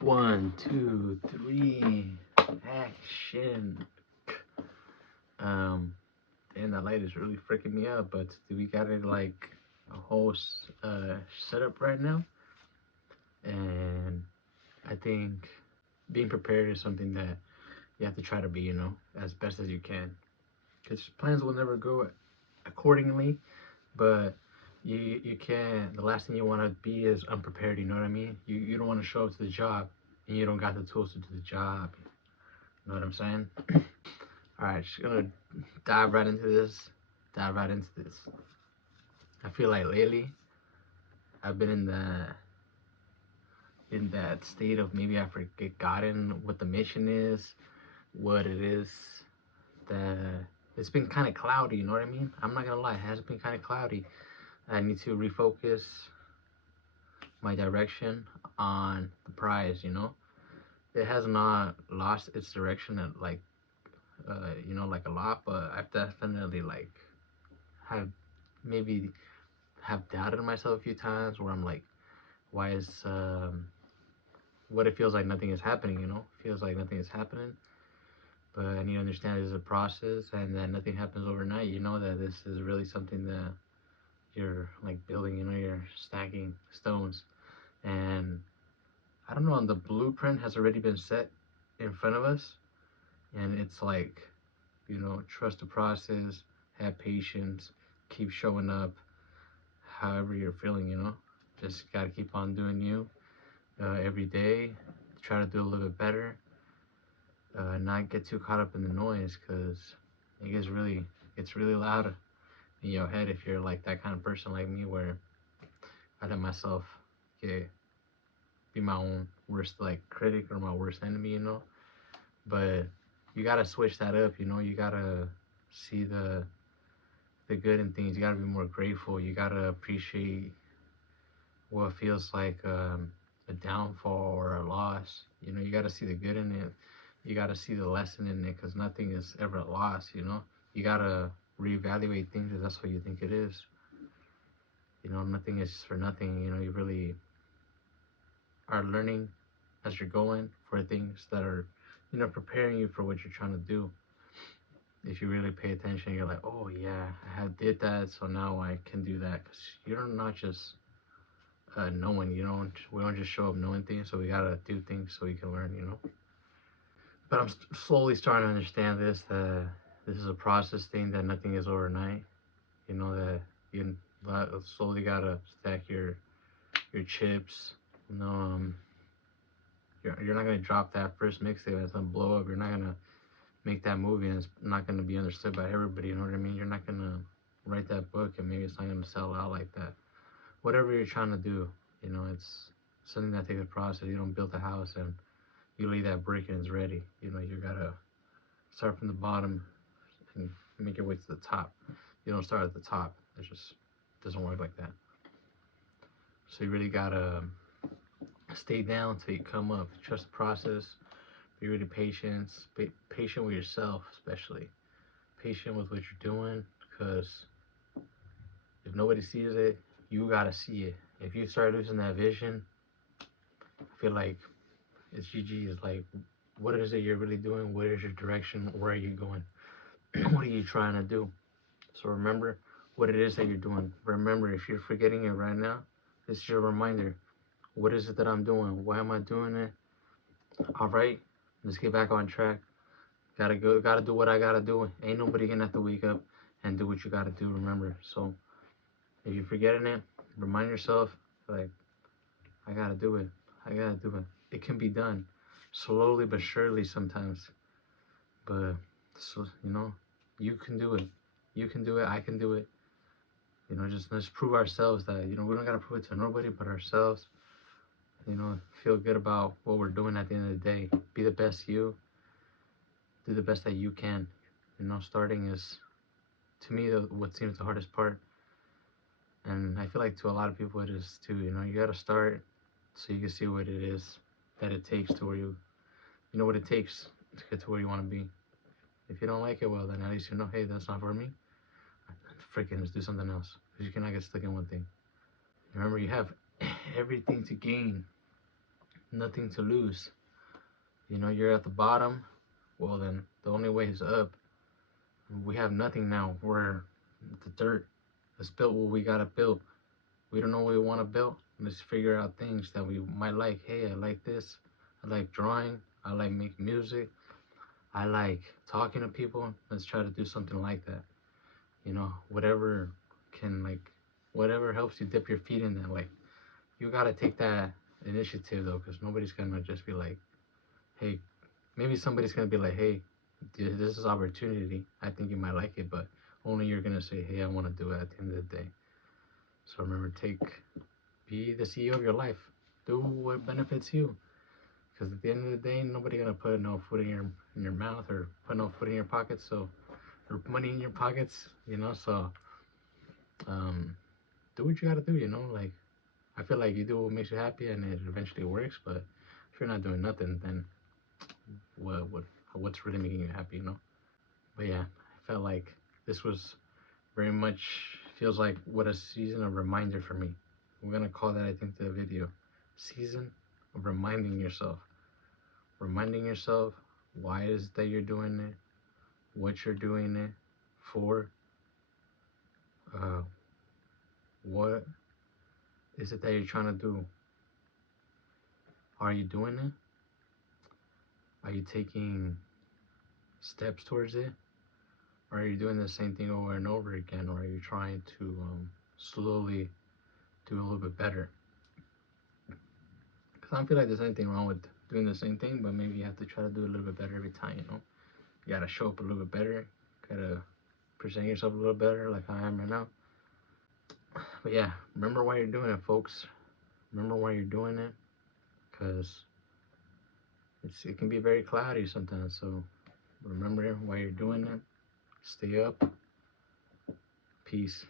One, two, three, action. Um, and that light is really freaking me out, but we got it like a whole setup right now, and I think being prepared is something that you have to try to be, as best as you can, because plans will never go accordingly, but you can't. The last thing you want to be is unprepared. You know what I mean? You don't want to show up to the job and you don't got the tools to do the job. You know what I'm saying? All right, just gonna dive right into this. Dive right into this. I feel like lately I've been in that state of maybe I forgotten what the mission is, what it is. That it's been kind of cloudy. You know what I mean? I'm not gonna lie, it has been kind of cloudy. I need to refocus my direction on the prize. It has not lost its direction at like like a lot, but I've definitely like have maybe have doubted myself a few times where I'm like, why is what it feels like nothing is happening, feels like nothing is happening. But I need to understand it's a process and that nothing happens overnight. You know that this is really something that you're like building, you're stacking stones. And I don't know, the blueprint has already been set in front of us. And it's like, trust the process, have patience, keep showing up however you're feeling, Just got to keep on doing you every day. Try to do a little bit better. Not get too caught up in the noise because it's really loud in your head if you're like that kind of person like me where I let myself get be my own worst like critic or my worst enemy, But you gotta switch that up, You gotta see the good in things. You gotta be more grateful. You gotta appreciate what feels like a downfall or a loss. You gotta see the good in it. You gotta see the lesson in it because nothing is ever a loss. You gotta reevaluate things if that's what you think it is. Nothing is for nothing. You really are learning as you're going for things that are, preparing you for what you're trying to do. If you really pay attention, you're like, oh yeah, I have did that, so now I can do that. Because you're not just knowing. We don't just show up knowing things, so we gotta do things so we can learn. But I'm slowly starting to understand this that this is a process thing, that nothing is overnight. That you slowly gotta stack your chips. You know, um, you're not gonna drop that first mixtape and it's gonna blow up. You're not gonna make that movie and it's not gonna be understood by everybody. You know what I mean? You're not gonna write that book and maybe it's not gonna sell out like that. Whatever you're trying to do, it's something that takes a process. You don't build a house and you lay that brick and it's ready. You gotta start from the bottom and make your way to the top. You don't start at the top. It just doesn't work like that. So you really gotta stay down till you come up. Trust the process. Be really patient. Be patient with yourself, especially. Patient with what you're doing, because if nobody sees it, you gotta see it. If you start losing that vision, I feel like it's GG. It's like, what is it you're really doing? What is your direction? Where are you going? What are you trying to do? So remember what it is that you're doing. Remember, if you're forgetting it right now, this is your reminder. What is it that I'm doing? Why am I doing it? All right, let's get back on track. Gotta go. Gotta do what I gotta do. Ain't nobody gonna have to wake up and do what you gotta do. Remember. So if you're forgetting it, remind yourself, like, I gotta do it. I gotta do it. It can be done, slowly but surely sometimes. But so you can do it. You can do it. I can do it. Just let's prove ourselves that we don't gotta prove it to nobody but ourselves. Feel good about what we're doing at the end of the day. Be the best you. Do the best that you can. Starting is, to me, what seems the hardest part, and I feel like to a lot of people it is too. You gotta start so you can see what it is that it takes to where you know what it takes to get to where you want to be. If you don't like it, well, then at least hey, that's not for me. Freaking just do something else, because you cannot get stuck in one thing. Remember, you have everything to gain nothing to lose. You know, you're at the bottom. Well, then the only way is up. We have nothing now. We're the dirt. Let's build what we gotta build. We don't know what we want to build. Let's figure out things that we might like. Hey, I like this. I like drawing. I like making music. I like talking to people. Let's try to do something like that. You know, whatever can like, whatever helps you dip your feet in that. Like, you gotta take that initiative though, because nobody's gonna just be like, hey, maybe somebody's gonna be like, hey, this is opportunity. I think you might like it, but only you're gonna say, hey, I want to do it at the end of the day. So remember, be the CEO of your life. Do what benefits you. Because at the end of the day, nobody gonna put no food in your mouth or put no food in your pockets. So or money in your pockets, you know. So um, do what you gotta do. You know, like I feel like you do what makes you happy, and it eventually works. But if you're not doing nothing, then what what's really making you happy? You know. But yeah, I felt like this was very much feels like what a season of reminder for me. We're gonna call that, I think, the video season of reminding yourself why it is that you're doing it, what you're doing it for, uh, what is it that you're trying to do? Are you doing it? Are you taking steps towards it? Or are you doing the same thing over and over again? Or are you trying to slowly do a little bit better? Because I don't feel like there's anything wrong with doing the same thing, but maybe you have to try to do a little bit better every time, you know? You gotta show up a little bit better, gotta present yourself a little better, like I am right now. But yeah, remember why you're doing it, folks. Remember why you're doing it, because it can be very cloudy sometimes. So remember why you're doing it. Stay up. Peace.